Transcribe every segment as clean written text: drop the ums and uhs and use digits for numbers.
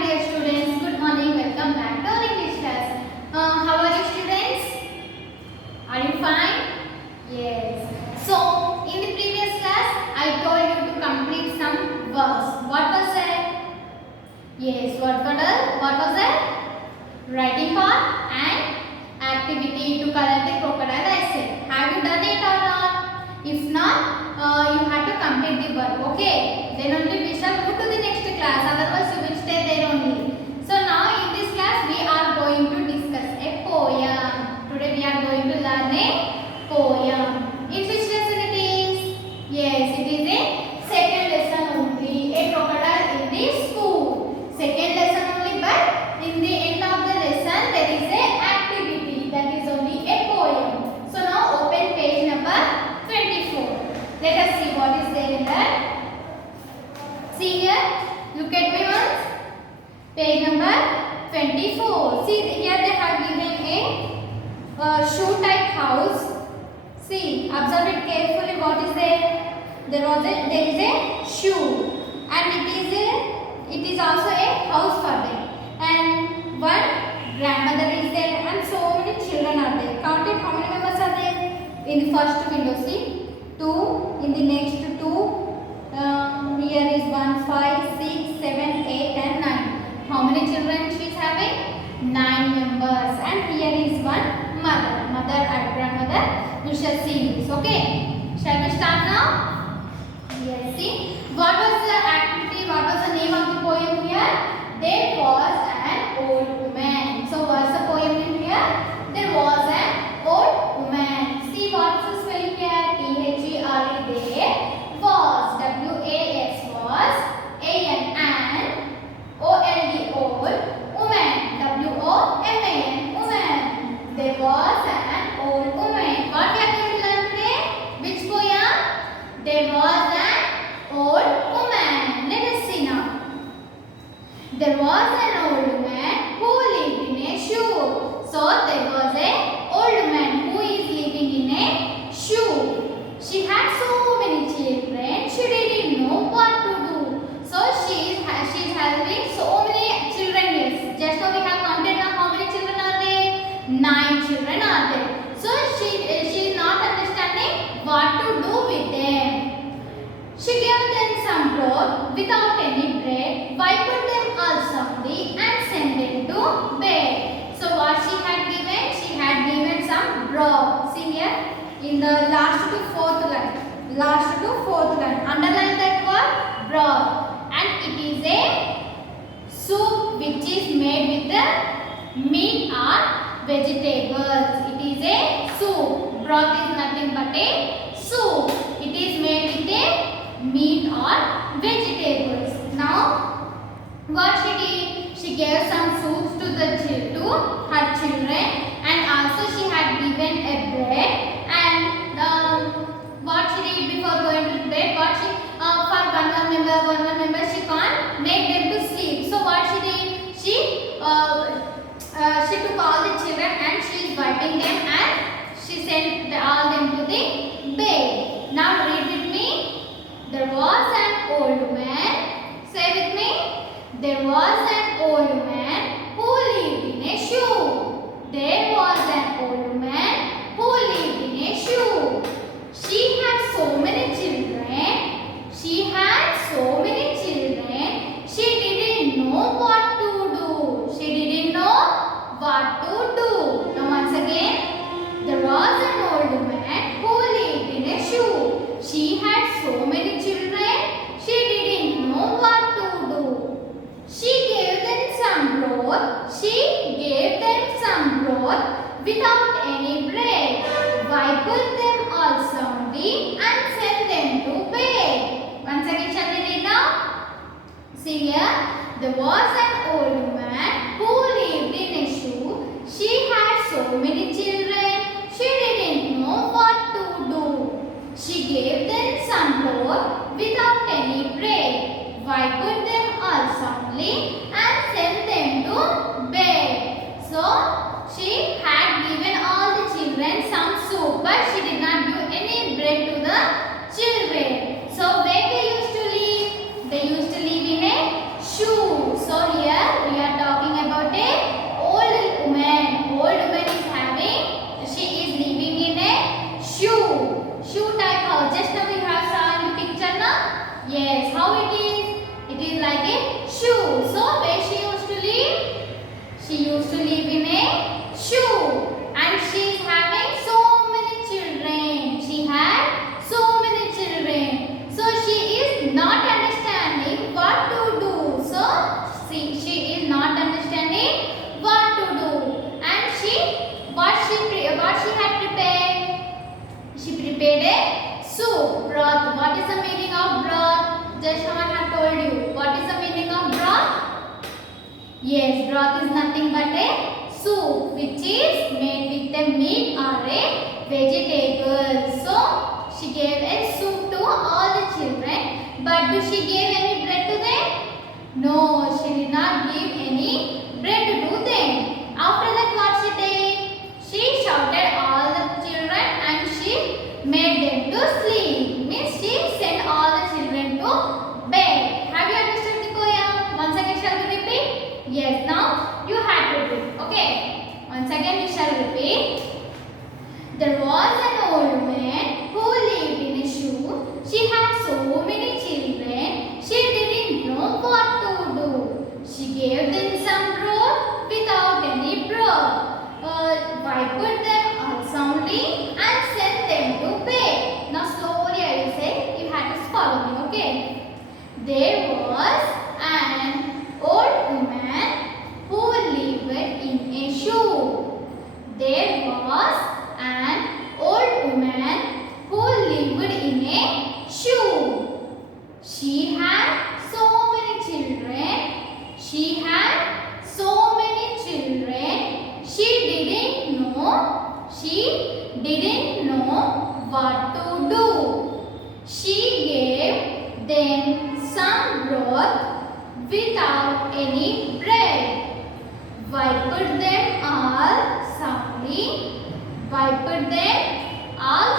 dear students. Good morning. Welcome back to our English class. How are you, students? Are you fine? Yes. So, in the previous class, I told you to complete some verbs. What was that? Yes. What was that? Writing part and activity to color the crocodile. I said. Have you done it or not? If not, you have to complete the verb. Okay. Then only we shall move to the next class. Otherwise, you will stay there only. So now in this class, we are going to discuss a poem. Today we are going to learn a poem. In which lesson it is? Yes, it is a second lesson only. A crocodile in the school. Second lesson only, but in the end of the lesson, there is a activity that is only a poem. So now open page number 24. Let us see what is there in that. See here, look at me once. Page number 24. See here they have given a shoe type house. See, observe it carefully. What is there? There is a shoe, and it is also a house for them. And one grandmother is there, and so many children are there. Count it. How many members are there? In the first window, see, 2. In the next 2. Here is 1, 5, 6, 7, 8 and 9. How many children she is having? 9 members. And here is one mother and grandmother. You shall see this. Okay. Shall we start now? Yes. See. What was the activity? What was the name of the poem here? There was an old woman. So what's the poem in here? There was an old woman. See what's the spelling here? There was. W-A-S was. A-N and O-L-D old woman. W-O-M-A-N woman. There was an old woman. What we are going to learn today? Which poem? There was an old woman. Let us see now. There was an old woman who lived in a shoe. So there was a old woman who is living in a shoe. She had so many children. She didn't know what to do. So she is having so many children here. Just now we have counted now how many children are there? 9 children are there. So she is not understanding what to do with them. She gave them some broth without any bread, wiped them all softly and sent them to bed. So what she had given? She had given some broth. See here in the last to fourth line. Underline that word broth. And it is a soup which is made with the meat or vegetables. It is a soup. Broth is nothing but a soup. It is made with a meat or vegetables. Now, what she did? She gave some soups to her children, and also she had given a bread. And what she did before going to bed? For one member, she can't make them to sleep. So what she did? She took all the children and she is wiping them, and she sent all them to the bed. Now read with me. There was an old woman. Say with me. There was an old woman who lived in a shoe. There was an old woman who lived in a shoe. She had so many children. She didn't know what to do. Now once again. There was an old woman who lived in a shoe. She had so many children. She didn't know what to do. She gave them some broth without any bread, wiped them all soundly and sent them to bed. Once again, shall we read now? See here, there was an old woman who lived in a shoe. She had so many children. She didn't know what to do. She gave them some broth without any bread, wiped them all soundly and sent them to bed. So, she had given all the children some soup, but she did not give any bread to the children. So where they used to live? They used to live in a shoe. So here shoe. So where she used to live? She used to live in a shoe. And she is having so many children. She had so many children. So she is not understanding what to do. So she is not understanding what to do. And what she had prepared? She prepared a soup, broth. What is the meaning of broth? Just now I have told you. What is the meaning of broth? Yes, broth is nothing but a soup which is made with a meat or a vegetable. So she gave a soup to all the children. But do she give any bread to them? No, she did not give any bread to them. After that, what she did? She shouted all the children and she made them to sleep. Means she sent all the children to bed. Have you understood the poem? Once again, shall we repeat? Yes. Now you have to repeat. Okay. Once again, we shall repeat. There was an old man who lived in a shoe. She had so many children. She didn't know what to do. She gave them some broth without any broth. Wiped them all soundly and sent them to bed. Now slowly I will say, you have to follow me, okay? There was an old woman who lived in a shoe. There was an old woman who lived in a shoe. She had so many children. She had so many children. She didn't know what to do. She gave them some broth without any bread. Wiped them all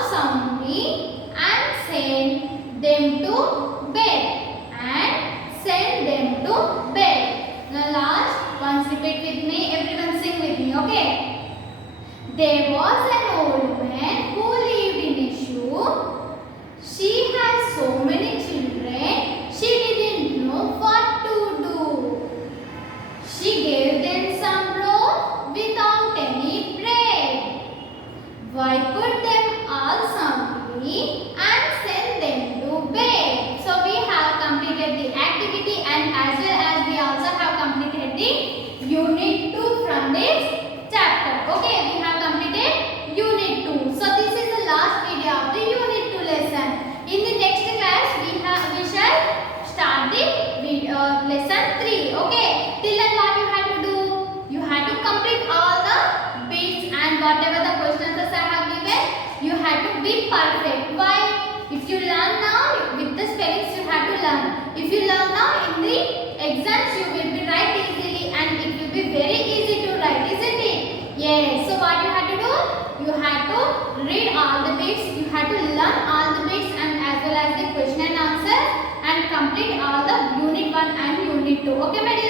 soundly and sent them to bed. Now last, once repeat with me, everyone sing with me, okay? There was an old man who lived in a shoe. She had so many children, she didn't know what to do. She gave them some broth without any bread. Wiped them all soundly and sent them to bed. So we have completed the activity and as well as we also have completed the unit 2 from this chapter. Okay, we have completed unit 2. So this is the last video of the unit 2 lesson. In the next class we shall start the lesson 3. Okay, till then what you have to do? You have to complete all the bits and whatever the questions I have given, you have to be perfect. Why? If you learn now with the spellings, you have to learn. If you learn now in the exams, you will be write easily and it will be very easy to write, isn't it? Yes. So what you have to do? You have to read all the bits. You have to learn all the bits and as well as the question and answer and complete all the unit 1 and unit 2. Okay, my dear?